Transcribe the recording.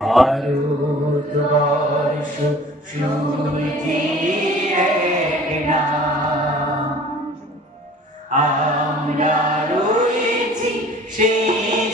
ভারতবর্ষ। আমরা রয়েছি সেই